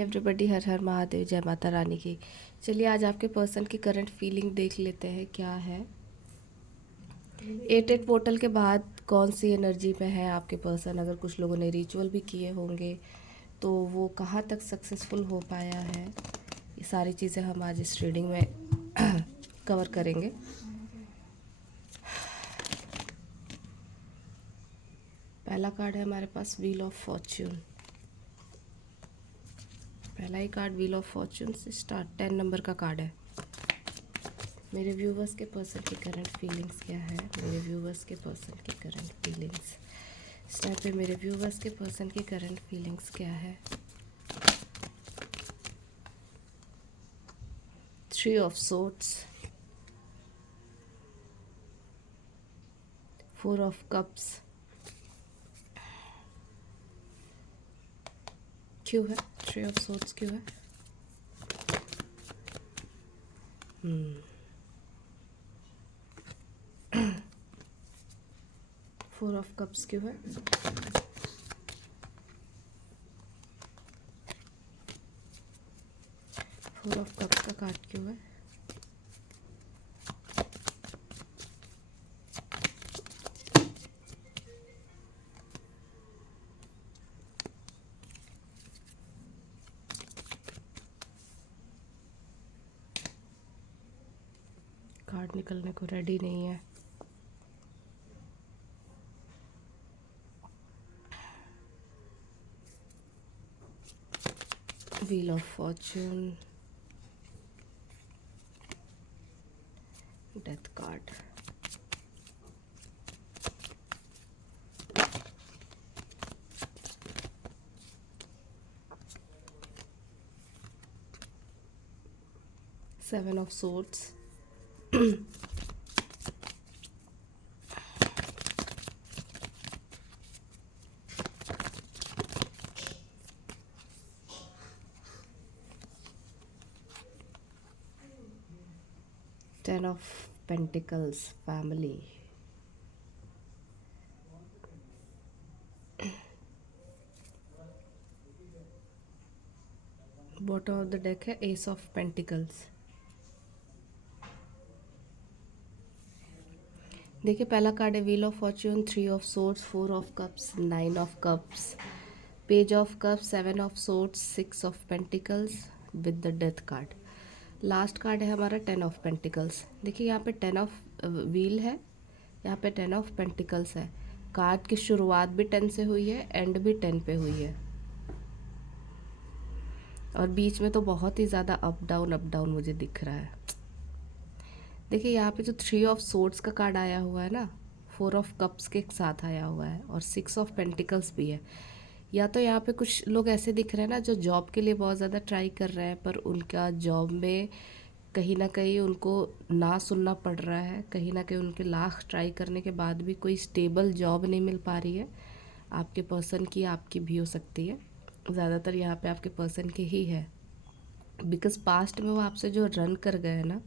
Everybody, हर हर महादेव, जय माता रानी की। चलिए आज आपके पर्सन की करंट फीलिंग देख लेते हैं क्या है। 8 पोर्टल के बाद कौन सी एनर्जी में है आपके पर्सन। अगर कुछ लोगों ने रिचुअल भी किए होंगे तो वो कहाँ तक सक्सेसफुल हो पाया है, ये सारी चीज़ें हम आज इस रीडिंग में कवर करेंगे। पहला कार्ड है हमारे पास व्हील ऑफ फॉर्च्यून। पहला ही कार्ड व्हील ऑफ फॉर्च्यून से स्टार्ट 10 नंबर का कार्ड है। मेरे व्यूवर्स के पर्सन की करंट फीलिंग्स क्या है। मेरे व्यूवर्स के पर्सन की करंट फीलिंग्स इस टाइम पे मेरे व्यूवर्स के पर्सन की करंट फीलिंग्स क्या है। 3 ऑफ सोर्ड्स, 4 ऑफ कप्स। क्यों है 3 ऑफ सोर्ड्स, क्यों है? 4 ऑफ कप्स क्यों है? 4 ऑफ कप्स का कार्ड क्यों है? कार्ड निकलने को रेडी नहीं है। Wheel of Fortune, death card, seven of swords, 10 of pentacles, family, bottom of the deck है एस ऑफ पेंटिकल्स। देखिए पहला कार्ड है wheel of Fortune, 3 of swords, 4 of cups, 9 of cups, page of cups, 7 of swords, 6 of pentacles with the death card. Last card है हमारा 10 of pentacles. देखिए यहाँ पे 10 of wheel है, यहाँ पे 10 ऑफ पेंटिकल्स है। कार्ड की शुरुआत भी 10 से हुई है, एंड भी 10 पे हुई है, और बीच में तो बहुत ही ज़्यादा अप डाउन मुझे दिख रहा है। देखिए यहाँ पे जो 3 ऑफ सोर्ड्स का कार्ड आया हुआ है ना, 4 ऑफ कप्स के साथ आया हुआ है, और 6 ऑफ पेंटिकल्स भी है। या तो यहाँ पे कुछ लोग ऐसे दिख रहे हैं ना जो जॉब के लिए बहुत ज़्यादा ट्राई कर रहे हैं, पर उनका जॉब में कहीं ना कहीं उनको ना सुनना पड़ रहा है। कहीं ना कहीं उनके लाख ट्राई करने के बाद भी कोई स्टेबल जॉब नहीं मिल पा रही है। आपके पर्सन की, आपकी भी हो सकती है, ज़्यादातर यहाँ पे आपके पर्सन की ही है। बिकॉज पास्ट में वो आपसे जो रन कर गए हैं ना,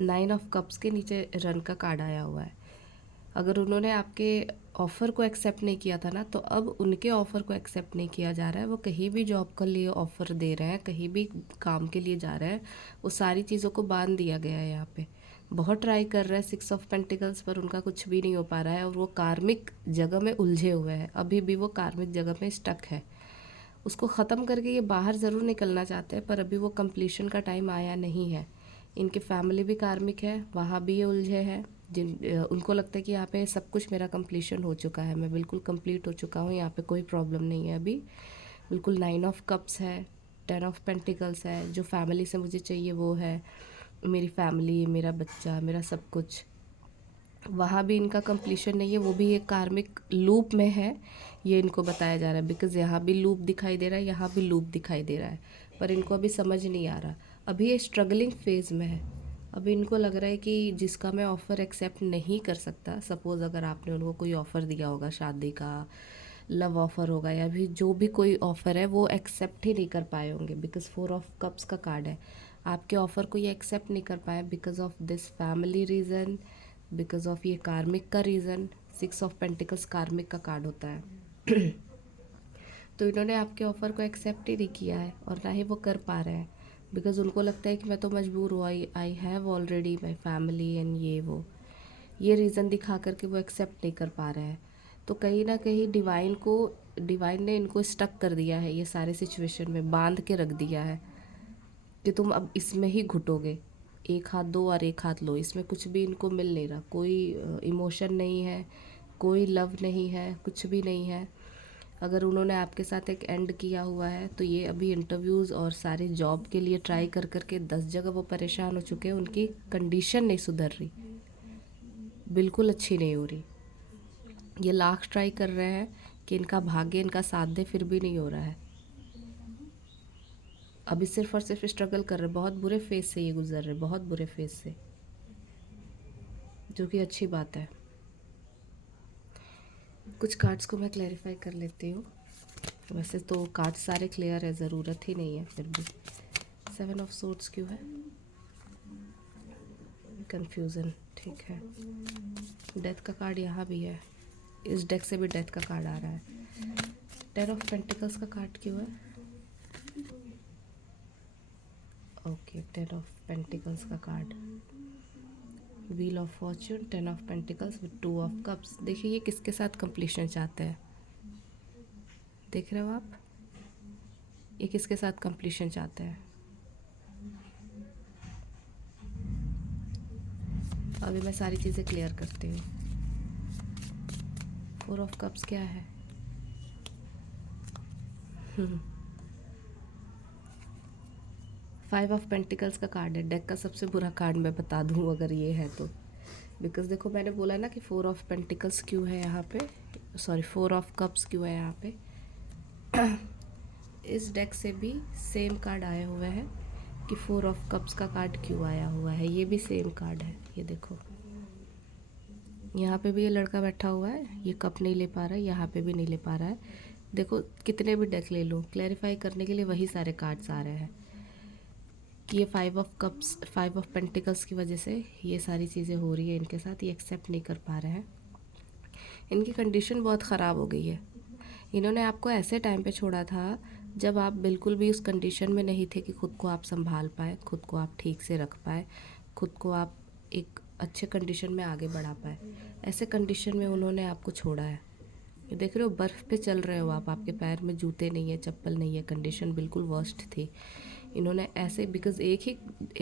9 ऑफ कप्स के नीचे रन का कार्ड आया हुआ है। अगर उन्होंने आपके ऑफ़र को एक्सेप्ट नहीं किया था ना, तो अब उनके ऑफ़र को एक्सेप्ट नहीं किया जा रहा है। वो कहीं भी जॉब के लिए ऑफ़र दे रहे हैं, कहीं भी काम के लिए जा रहे हैं, वो सारी चीज़ों को बांध दिया गया है। यहाँ पे बहुत ट्राई कर रहे हैं 6 ऑफ पेंटिकल्स, पर उनका कुछ भी नहीं हो पा रहा है, और वो कार्मिक जगह में उलझे हुए हैं। अभी भी वो कार्मिक जगह में स्टक है। उसको ख़त्म करके ये बाहर ज़रूर निकलना चाहते हैं, पर अभी वो कंप्लीशन का टाइम आया नहीं है। इनकी फैमिली भी कार्मिक है, वहाँ भी ये उलझे हैं। उनको लगता है कि यहाँ पे सब कुछ मेरा कंप्लीशन हो चुका है, मैं बिल्कुल कंप्लीट हो चुका हूँ, यहाँ पे कोई प्रॉब्लम नहीं है अभी। बिल्कुल 9 ऑफ कप्स है, 10 ऑफ पेंटिकल्स है। जो फैमिली से मुझे चाहिए वो है, मेरी फैमिली, मेरा बच्चा, मेरा सब कुछ। वहाँ भी इनका कंप्लीशन नहीं है, वो भी एक कार्मिक लूप में है, ये इनको बताया जा रहा है। बिकॉज़ यहाँ भी लूप दिखाई दे रहा है, यहाँ भी लूप दिखाई दे रहा है, पर इनको अभी समझ नहीं आ रहा। अभी ये स्ट्रगलिंग फेज़ में है। अभी इनको लग रहा है कि जिसका मैं ऑफ़र एक्सेप्ट नहीं कर सकता, सपोज़ अगर आपने उनको कोई ऑफ़र दिया होगा, शादी का, लव ऑफ़र होगा, या भी जो भी कोई ऑफ़र है, वो एक्सेप्ट ही नहीं कर पाए होंगे। बिकॉज़ 4 ऑफ कप्स का कार्ड है, आपके ऑफ़र को ये एक्सेप्ट नहीं कर पाए because of this family reason, because of ये कार्मिक का रीज़न। 6 ऑफ पेंटिकल्स कार्मिक का कार्ड होता है। तो इन्होंने आपके ऑफ़र को एक्सेप्ट ही नहीं किया है और ना ही वो कर पा रहे हैं, बिकॉज़ उनको लगता है कि मैं तो मजबूर हूँ, I have already my family and ये रीज़न दिखा कर के वो एक्सेप्ट नहीं कर पा रहे हैं। तो कहीं ना कहीं डिवाइन ने इनको स्टक कर दिया है, ये सारे सिचुएशन में बांध के रख दिया है कि तुम अब इसमें ही घुटोगे, एक हाथ दो और एक हाथ लो, इसमें कुछ भी इनको मिल नहीं रहा, कोई इमोशन नहीं है, कोई लव नहीं है, कुछ भी नहीं है। अगर उन्होंने आपके साथ एक एंड किया हुआ है तो ये अभी इंटरव्यूज़ और सारे जॉब के लिए ट्राई कर कर के 10 जगह वो परेशान हो चुके हैं, उनकी कंडीशन नहीं सुधर रही, बिल्कुल अच्छी नहीं हो रही। ये लाख ट्राई कर रहे हैं कि इनका भाग्य इनका साथ दे, फिर भी नहीं हो रहा है। अभी सिर्फ और सिर्फ स्ट्रगल कर रहे हैं, बहुत बुरे फेज से ये गुजर रहे, बहुत बुरे फेज से, जो कि अच्छी बात है। कुछ कार्ड्स को मैं क्लैरिफाई कर लेती हूँ, वैसे तो कार्ड सारे क्लियर है, ज़रूरत ही नहीं है, फिर भी 7 ऑफ सोर्ड्स क्यों है? कन्फ्यूज़न, ठीक है। डेथ का कार्ड यहाँ भी है, इस डेक से भी डेथ का कार्ड आ रहा है। 10 ऑफ पेंटिकल्स का कार्ड क्यों है? ओके, 10 ऑफ पेंटिकल्स का card, wheel of Fortune, 10 of pentacles with 2 of cups. देखिए ये किसके साथ कंप्लीशन चाहते हैं, देख रहे हो आप, ये किसके साथ कंप्लीशन चाहते हैं? अभी मैं सारी चीज़ें क्लियर करती हूँ। 4 ऑफ कप्स क्या है? 5 ऑफ पेंटिकल्स का कार्ड है, डेक का सबसे बुरा कार्ड मैं बता दूँ अगर ये है तो, बिकॉज देखो मैंने बोला ना कि 4 ऑफ पेंटिकल्स क्यों है यहाँ पे, सॉरी 4 ऑफ कप्स क्यों है यहाँ पे। इस डेक से भी सेम कार्ड आए हुए हैं कि 4 ऑफ कप्स का कार्ड क्यों आया हुआ है, ये भी सेम कार्ड है, ये देखो यहाँ पे भी ये लड़का बैठा हुआ है, ये कप नहीं ले पा रहा है, यहाँ पे भी नहीं ले पा रहा है। देखो कितने भी डेक ले लो, क्लैरिफाई करने के लिए वही सारे कार्ड्स आ रहे हैं कि ये 5 ऑफ कप्स, 5 ऑफ पेंटिकल्स की वजह से ये सारी चीज़ें हो रही है इनके साथ, ये एक्सेप्ट नहीं कर पा रहे हैं, इनकी कंडीशन बहुत ख़राब हो गई है। इन्होंने आपको ऐसे टाइम पे छोड़ा था जब आप बिल्कुल भी उस कंडीशन में नहीं थे कि खुद को आप संभाल पाए, खुद को आप ठीक से रख पाए, खुद को आप एक अच्छे कंडीशन में आगे बढ़ा पाए। ऐसे कंडीशन में उन्होंने आपको छोड़ा है। ये देख रहे हो, बर्फ़ पे चल रहे हो आप, आपके पैर में जूते नहीं है, चप्पल नहीं है, कंडीशन बिल्कुल वर्स्ट थी। इन्होंने ऐसे, बिकॉज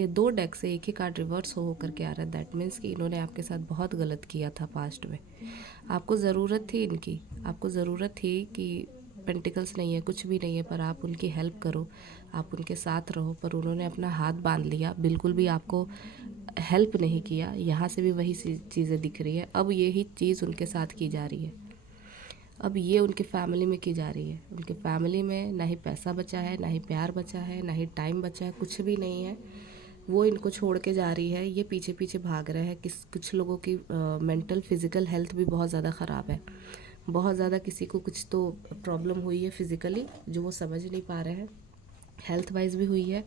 दो डेक से एक ही कार्ड रिवर्स हो करके आ रहा है, दैट मीन्स कि इन्होंने आपके साथ बहुत गलत किया था पास्ट में। आपको ज़रूरत थी इनकी, आपको ज़रूरत थी कि पेंटिकल्स नहीं है, कुछ भी नहीं है, पर आप उनकी हेल्प करो, आप उनके साथ रहो, पर उन्होंने अपना हाथ बांध लिया, बिल्कुल भी आपको हेल्प नहीं किया। यहाँ से भी वही चीज़ें दिख रही है, अब यही चीज़ उनके साथ की जा रही है, अब ये उनके फैमिली में की जा रही है। उनके फैमिली में ना ही पैसा बचा है, ना ही प्यार बचा है, ना ही टाइम बचा है, कुछ भी नहीं है। वो इनको छोड़ के जा रही है, ये पीछे पीछे भाग रहे हैं। कुछ लोगों की मेंटल फिज़िकल हेल्थ भी बहुत ज़्यादा ख़राब है, बहुत ज़्यादा किसी को कुछ तो प्रॉब्लम हुई है फिज़िकली जो वो समझ नहीं पा रहे हैं, हेल्थ वाइज भी हुई है,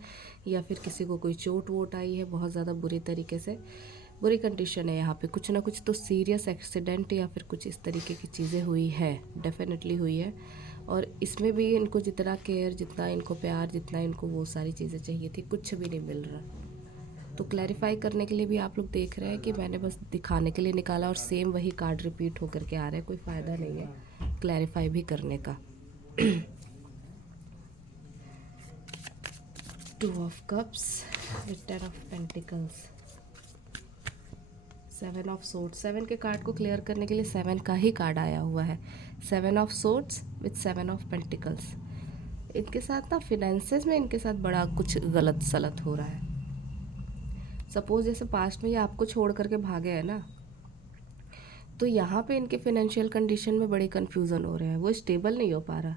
या फिर किसी को कोई चोट वोट आई है बहुत ज़्यादा बुरी तरीके से, बुरी कंडीशन है यहाँ पे, कुछ ना कुछ तो सीरियस एक्सीडेंट या फिर कुछ इस तरीके की चीज़ें हुई है, डेफिनेटली हुई है। और इसमें भी इनको जितना केयर, जितना इनको प्यार, जितना इनको वो सारी चीज़ें चाहिए थी, कुछ भी नहीं मिल रहा। तो क्लैरिफाई करने के लिए भी आप लोग देख रहे हैं कि मैंने बस दिखाने के लिए निकाला और सेम वही कार्ड रिपीट होकर के आ रहा है, कोई फ़ायदा नहीं है क्लैरिफाई भी करने का। 2 of cups with 10 of pentacles, 7 of swords, 7 के कार्ड को क्लियर करने के लिए 7 का ही कार्ड आया हुआ है, 7 of swords with 7 of pentacles. इनके साथ ना फिनेंसेस में इनके साथ बड़ा कुछ गलत सलत हो रहा है। सपोज जैसे पास्ट में ये आपको छोड़ करके भागे हैं ना, तो यहाँ पे इनके फिनेंशियल कंडीशन में बड़े कन्फ्यूज़न हो रहे हैं, वो स्टेबल नहीं हो पा रहा।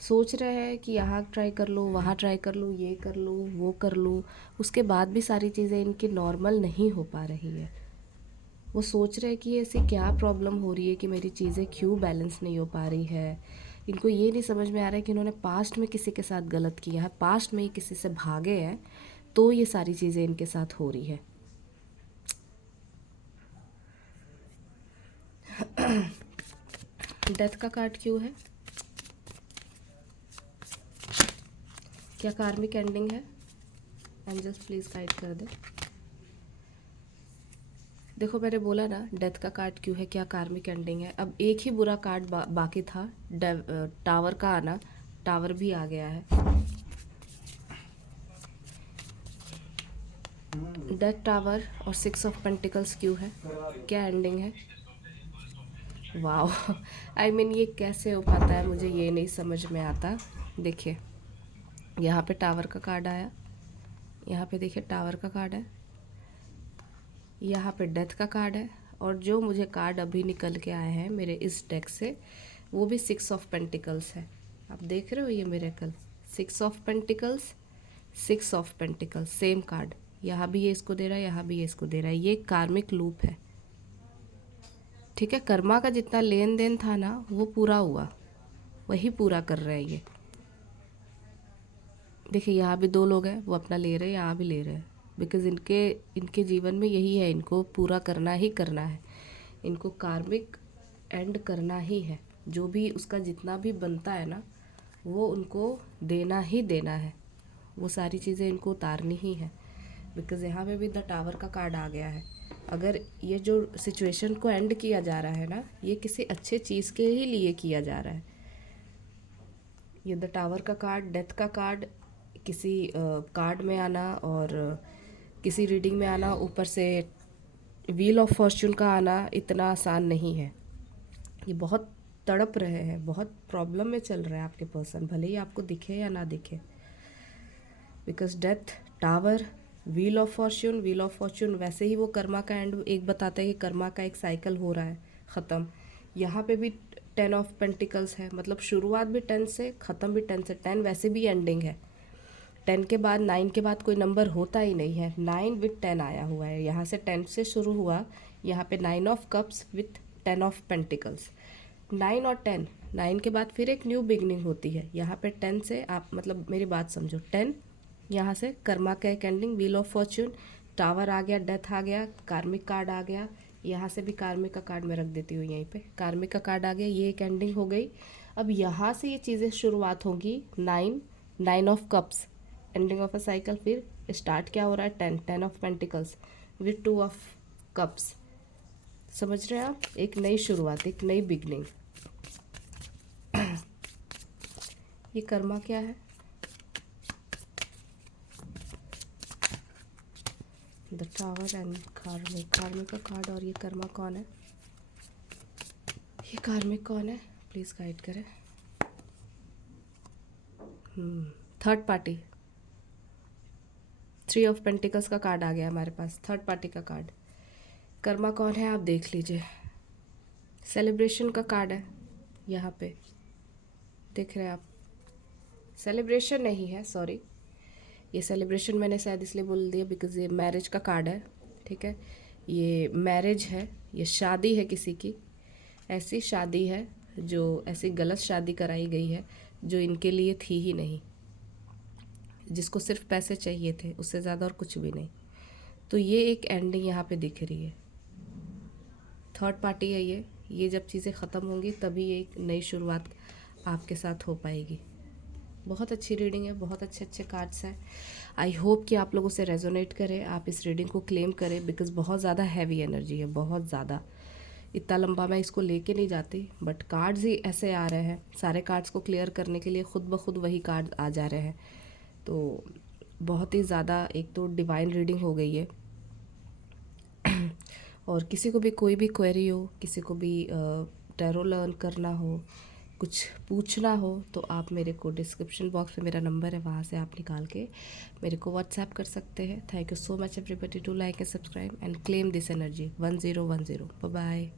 सोच रहे हैं कि यहाँ ट्राई कर लो, वहाँ ट्राई कर लो, ये कर लो, वो कर लो, उसके बाद भी सारी चीज़ें इनकी नॉर्मल नहीं हो पा रही है। वो सोच रहे हैं कि ऐसी क्या प्रॉब्लम हो रही है कि मेरी चीज़ें क्यों बैलेंस नहीं हो पा रही है। इनको ये नहीं समझ में आ रहा है कि इन्होंने पास्ट में किसी के साथ गलत किया है, पास्ट में ही किसी से भागे हैं, तो ये सारी चीज़ें इनके साथ हो रही है। डेथ का कार्ड क्यों है? क्या कार्मिक एंडिंग है? एंजल्स प्लीज़ गाइड कर दे। देखो मैंने बोला ना डेथ का कार्ड क्यों है, क्या कार्मिक एंडिंग है। अब एक ही बुरा कार्ड बाकी था, टावर का आना। टावर भी आ गया है। डेथ, टावर और 6 ऑफ पेंटिकल्स क्यों है, क्या एंडिंग है? वाह आई मीन ये कैसे हो पाता है, मुझे ये नहीं समझ में आता। देखिए यहाँ पे टावर का कार्ड आया, यहाँ पे देखिए टावर का कार्ड है, यहाँ पे डेथ का कार्ड है, और जो मुझे कार्ड अभी निकल के आए हैं मेरे इस डेक से वो भी 6 ऑफ पेंटिकल्स है। आप देख रहे हो ये miracle, 6 of pentacles, 6 of pentacles, same card. यहाँ भी ये इसको दे रहा है, यहाँ भी ये इसको दे रहा है। ये कार्मिक लूप है, ठीक है। कर्मा का जितना लेन देन था ना वो पूरा हुआ, वही पूरा कर रहे हैं ये। देखिए यहाँ भी 2 लोग हैं, वो अपना ले रहे हैं, यहाँ भी ले रहे हैं, बिकॉज़ इनके जीवन में यही है, इनको पूरा करना ही करना है, इनको कार्मिक एंड करना ही है। जो भी उसका जितना भी बनता है ना वो उनको देना ही देना है, वो सारी चीज़ें इनको उतारनी ही है। बिकॉज़ यहाँ पे भी द टावर का कार्ड आ गया है। अगर ये जो सिचुएशन को एंड किया जा रहा है ना, ये किसी अच्छे चीज़ के ही लिए किया जा रहा है। ये द टावर का कार्ड, डेथ का कार्ड, किसी कार्ड में आना और किसी रीडिंग में आना, ऊपर से व्हील ऑफ फॉर्च्यून का आना इतना आसान नहीं है। ये बहुत तड़प रहे हैं, बहुत प्रॉब्लम में चल रहा है आपके पर्सन, भले ही आपको दिखे या ना दिखे। Because death, tower, wheel of Fortune, wheel of Fortune वैसे ही वो कर्मा का एंड एक बताता है कि कर्मा का एक साइकिल हो रहा है ख़त्म। यहाँ पे भी 10 ऑफ पेंटिकल्स है, मतलब शुरुआत भी 10 से, ख़त्म भी 10 से। 10 वैसे भी एंडिंग है, 10 के बाद 9 के बाद कोई नंबर होता ही नहीं है। 9 विथ 10 आया हुआ है, यहाँ से 10 से शुरू हुआ, यहाँ पे 9 of cups with 10 of pentacles. 9 और 10, 9 के बाद फिर एक न्यू बिगनिंग होती है। यहाँ पे 10 से आप मतलब मेरी बात समझो, 10 यहाँ से कर्मा का एक ending, wheel of fortune, tower आ गया, डेथ आ गया, कार्मिक कार्ड आ गया। यहाँ से भी कार्मिक का कार्ड मैं रख देती हूँ यहीं पे, कार्मिक का कार्ड आ गया, ये एक एंडिंग हो गई। अब यहाँ से ये चीज़ें शुरुआत होंगी, 9 of cups, ending of a cycle. फिर स्टार्ट क्या हो रहा है, 10 of pentacles with 2 of cups. समझ रहे हैं आप, एक नई शुरुआत, एक नई बिगनिंग। ये कर्मा क्या है, द टावर एंड कार्मिक, कार्मिक का कार्ड, और ये कर्मा कौन है, ये कार्मिक कौन है, प्लीज़ गाइड करें। थर्ड पार्टी, 3 ऑफ पेंटिकल्स का कार्ड आ गया हमारे पास, थर्ड पार्टी का कार्ड। कर्मा कौन है आप देख लीजिए, सेलिब्रेशन का कार्ड है यहाँ पे, देख रहे हैं आप। सेलिब्रेशन नहीं है, सॉरी, ये सेलिब्रेशन मैंने शायद इसलिए बोल दिया बिकॉज़ ये मैरिज का कार्ड है, ठीक है। ये मैरिज है, ये शादी है किसी की, ऐसी शादी है जो ऐसी गलत शादी कराई गई है जो इनके लिए थी ही नहीं, जिसको सिर्फ पैसे चाहिए थे, उससे ज़्यादा और कुछ भी नहीं। तो ये एक एंडिंग यहाँ पे दिख रही है, थर्ड पार्टी है ये जब चीज़ें ख़त्म होंगी तभी ये एक नई शुरुआत आपके साथ हो पाएगी। बहुत अच्छी रीडिंग है, बहुत अच्छे अच्छे कार्ड्स हैं। आई होप कि आप लोगों से रेजोनेट करें, आप इस रीडिंग को क्लेम करें, बिकॉज़ बहुत ज़्यादा हैवी एनर्जी है, बहुत ज़्यादा। इतना लंबा मैं इसको लेके नहीं जाती, बट कार्ड्स ही ऐसे आ रहे हैं, सारे कार्ड्स को क्लियर करने के लिए खुद ब खुद वही कार्ड आ जा रहे हैं। तो बहुत ही ज़्यादा एक तो डिवाइन रीडिंग हो गई है। और किसी को भी कोई भी क्वेरी हो, किसी को भी टैरो लर्न करना हो, कुछ पूछना हो, तो आप मेरे को डिस्क्रिप्शन बॉक्स में मेरा नंबर है, वहाँ से आप निकाल के मेरे को व्हाट्सएप कर सकते हैं। Thank you so much everybody, to like and subscribe and claim this energy 1010। Bye bye.